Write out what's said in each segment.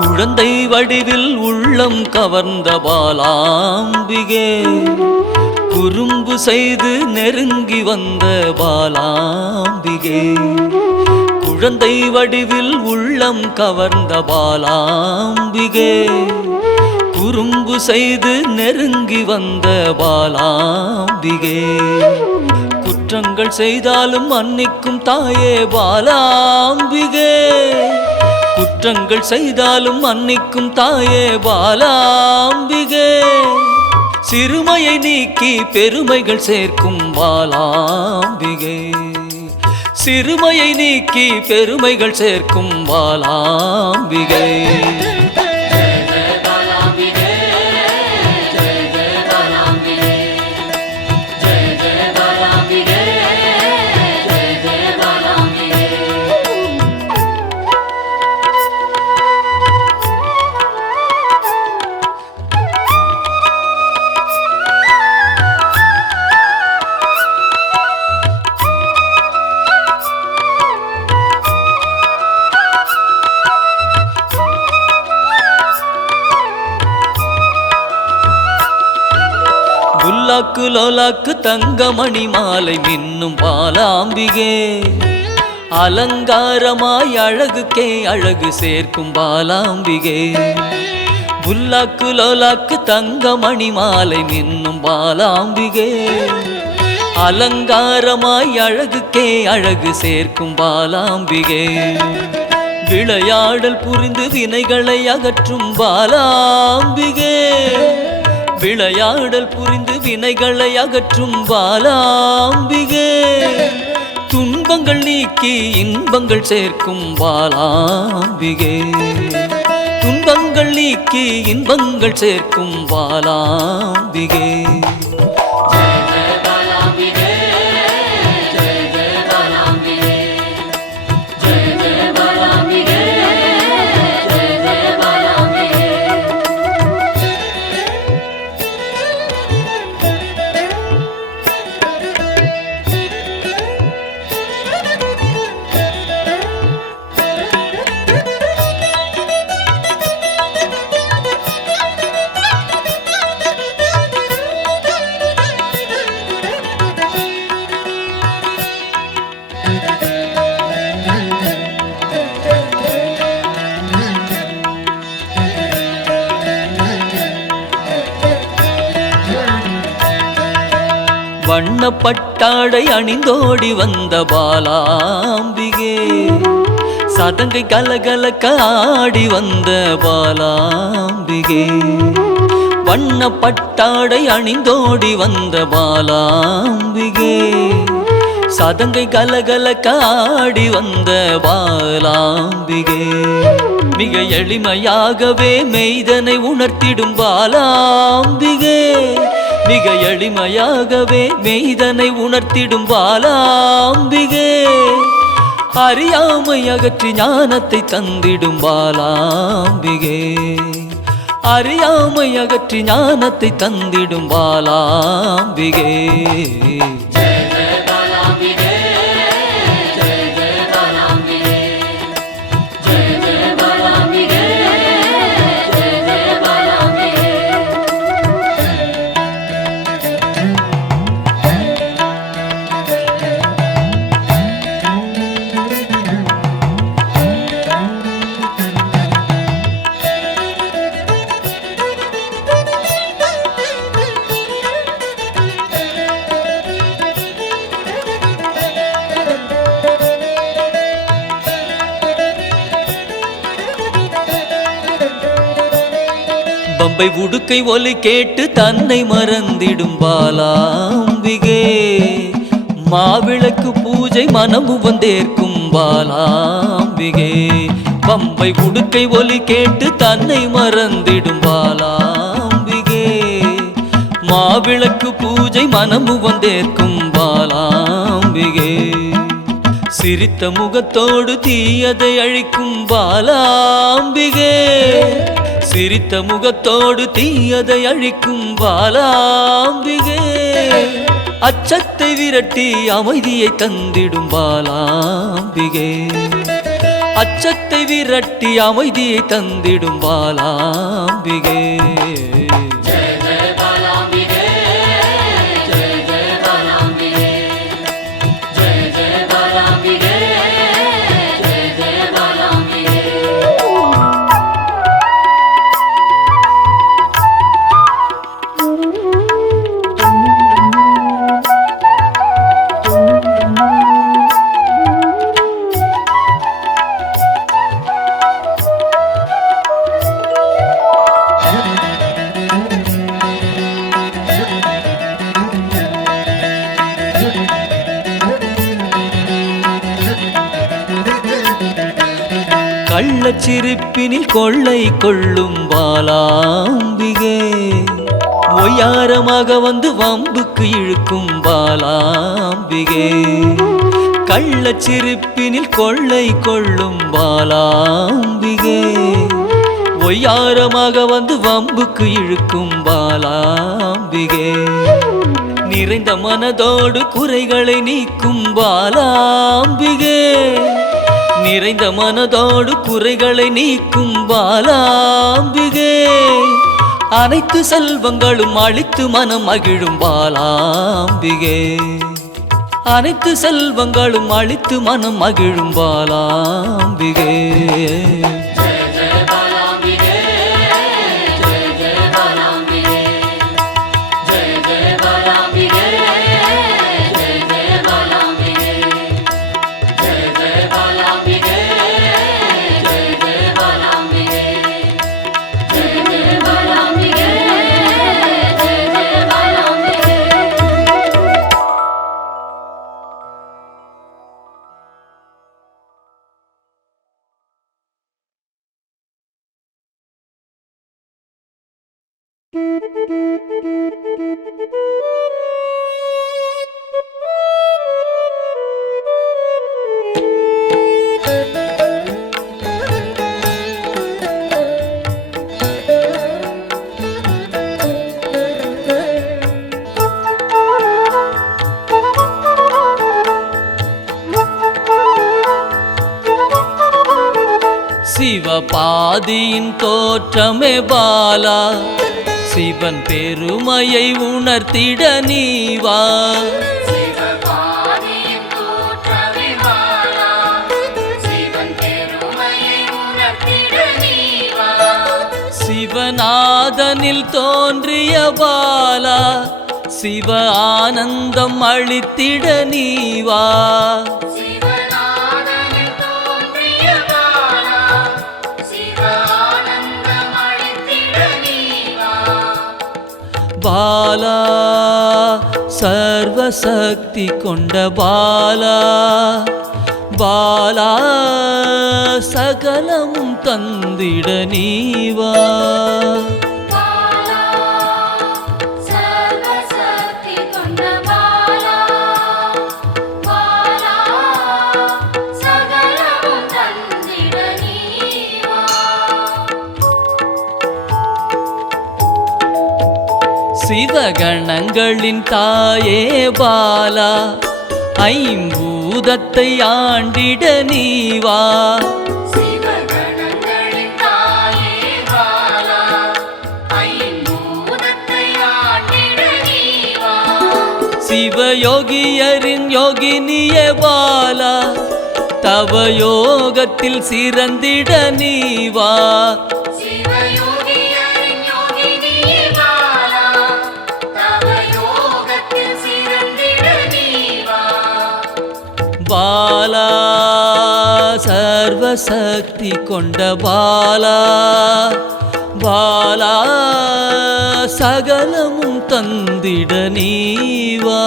குழந்தை வடிவில் உள்ளம் கவர்ந்த பாலாம்பிகே, குறும்பு செய்து நெருங்கி வந்த பாலாம்பிகே. குழந்தை வடிவில் உள்ளம் கவர்ந்த பாலாம்பிகே, குறும்பு செய்து நெருங்கி வந்த பாலாம்பிகே. குற்றங்கள் செய்தாலும் மன்னிக்கும் தாயே பாலாம்பிகே, குற்றங்கள் செய்தாலும் மன்னிக்கும் தாயே பாலாம்பிகே. சிறுமையை நீக்கி பெருமைகள் சேர்க்கும் பாலாம்பிகே, சிறுமையை நீக்கி பெருமைகள் சேர்க்கும் பாலாம்பிகே. லோலாக்கு லோலாக்கு தங்கமணி மாலை மின்னும் பாலாம்பிகே, அலங்காரமாய் அழகுக்கே அழகு சேர்க்கும் பாலாம்பிகே. புல்லாக்கு லோலாக்கு தங்கமணி மாலை மின்னும் பாலாம்பிகே, அலங்காரமாய் அழகுக்கே அழகு சேர்க்கும் பாலாம்பிகே. விளையாடல் புரிந்து வினைகளை அகற்றும் பாலாம்பிகே, விளையாடல் புரிந்து வினைகளை அகற்றும் பாலாம்பிகே. துன்பங்கள் நீக்கி இன்பங்கள் சேர்க்கும் பாலாம்பிகே, துன்பங்கள் நீக்கி இன்பங்கள் சேர்க்கும் பாலாம்பிகே. வண்ணப்பட்டாடை அணிந்தோடி வந்த பாலாம்பிகே, சதங்கை கலகலக்க ஆடி வந்த பாலாம்பிகே. வண்ணப்பட்டாடை அணிந்தோடி வந்த பாலாம்பிகே, சதங்கை கலகலக்க ஆடி வந்த பாலாம்பிகே. மிக எளிமையாகவே மெய்தனை உணர்த்திடும் பாலாம்பிகே, மிக எளிமையாகவே மெய்தனை உணர்த்திடும் பாலாம்பிகே. அறியாமை அகற்றி ஞானத்தை தந்திடும் பாலாம்பிகே, அறியாமை அகற்றி ஞானத்தை தந்திடும் பாலாம்பிகே. பம்பை உடுக்கை ஒலி கேட்டு தன்னை மறந்திடும் பாலாம்பிகே, மாவிளக்கு பூஜை மனமு வந்தேற்கும் பாலாம்பிகே. பம்பை உடுக்கை ஒலி கேட்டு தன்னை மறந்திடும் பாலாம்பிகே, மாவிளக்கு பூஜை மனமு வந்தேற்கும் பாலாம்பிகே. சிரித்த முகத்தோடு தீயதை அழிக்கும் பாலாம்பிகே சிரித்த முகத்தோடு தீயதை அழிக்கும் பாலாம்பிகே அச்சத்தை விரட்டி அமைதியை தந்திடும் பாலாம்பிகே அச்சத்தை விரட்டி அமைதியை தந்திடும் பாலாம்பிகே கள்ளச்சிரிப்பினில் கொள்ளை கொள்ளும் பாலாம்பிகே ஒய்யாரமாக வந்து வம்புக்கு இழுக்கும் பாலாம்பிகே கள்ளச்சிரிப்பினில் கொள்ளை கொள்ளும் பாலாம்பிகே ஒய்யாரமாக வந்து வம்புக்கு இழுக்கும் பாலாம்பிகே நிறைந்த மனதோடு குறைகளை நீக்கும் பாலாம்பிகே நிறைந்த மனதோடு குறைகளை நீக்கும் பாலாம்பிகே அனைத்து செல்வங்களும் அளித்து மனம் மகிழும் பாலாம்பிகே அனைத்து செல்வங்களும் அளித்து மனம் மகிழும் பாலாம்பிகே சிவபாதியின் தோற்றமே பாலா சிவன் பெருமையை உணர்த்திட நீவா சிவநாதனில் தோன்றிய பாலா சிவ ஆனந்தம் அளித்திட நீவா பாலா சர்வசக்தி கொண்ட பாலா பாலா சகலமும் தந்திட நீவா சிவகணங்களின் தாயே பாலா ஐம்பூதத்தை ஆண்டிட நீவா சிவயோகியரின் யோகினியே பாலா தவ யோகத்தில் சிறந்திட நீவா பாலா சர்வசக்தி கொண்ட பாலா பாலா சகலமும் தந்திட நீவா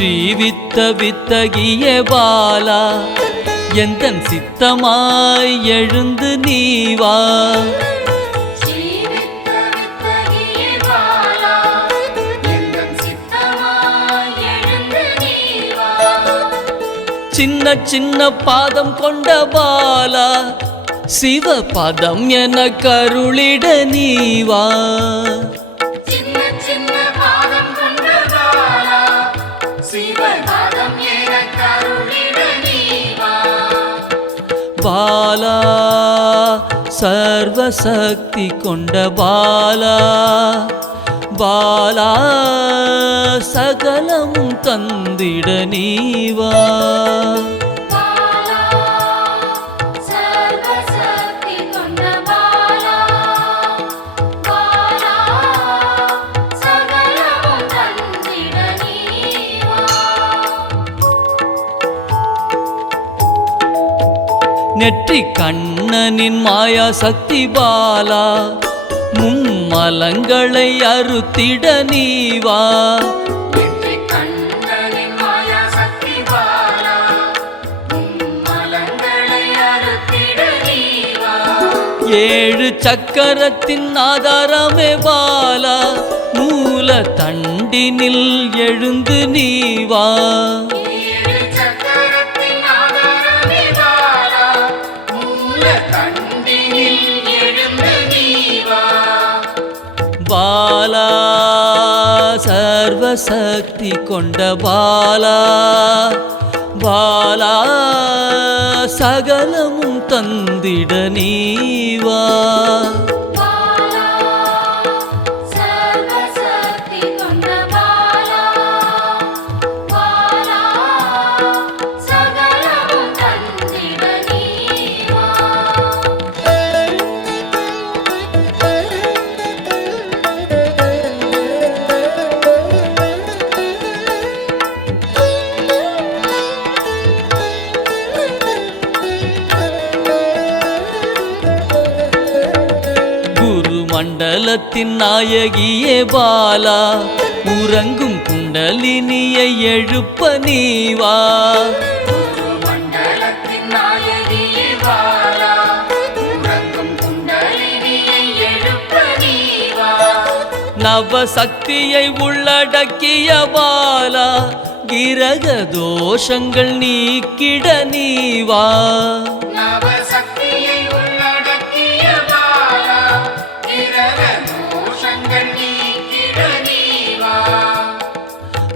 ஸ்ரீவித்த வித்தகிய பாலா எந்தன் சித்தமாய் எழுந்து நீ வா. சின்ன சின்ன பாதம் கொண்ட பாலா சிவ பாதம் என கருளிட நீ வா. பாலா சர்வசக்தி கொண்ட பாலா பாலா சகலமும் தந்திட நீ வா. நெற்றி கண்ணனின் மாயா சக்தி பாலா மும்மலங்களை அறுத்திட நீ வா. ஏழு சக்கரத்தின் ஆதாரமே பாலா மூல தண்டினில் எழுந்து நீ வா. பாலா சர்வசக்தி கொண்ட பாலா பாலா சகலமும் தந்திட நீ வா. மண்டலத்தின் நாயகியே பாலா உறங்கும் குண்டலினியை எழுப்ப நீ வா. நவசக்தியை உள்ளடக்கிய பாலா கிரக தோஷங்கள் நீக்கிட நீ வா.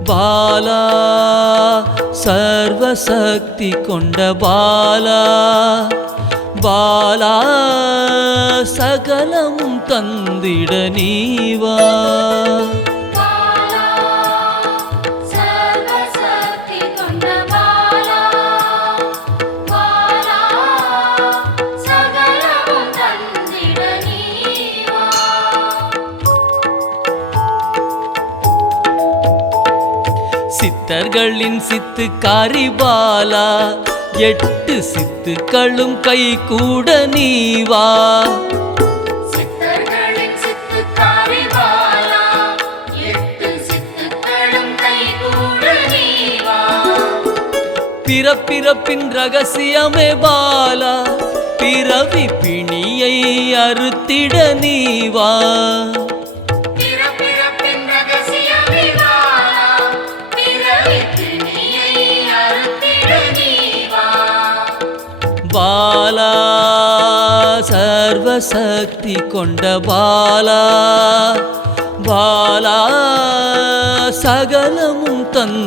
பாலா சர்வசக்தி கொண்ட பாலா பாலா சகலமும் தந்திட நீ வா. சித்தர்களின் சித்துக்காரி பாலா எட்டு சித்துக்களும் கை கூட நீ வா. பிறப்பிறப்பின் ரகசியமே பாலா பிறவி பிணியை அறுத்திட நீ வா. பாலா சர்வசக்தி கொண்ட பாலா பாலா சகலமும் தந்த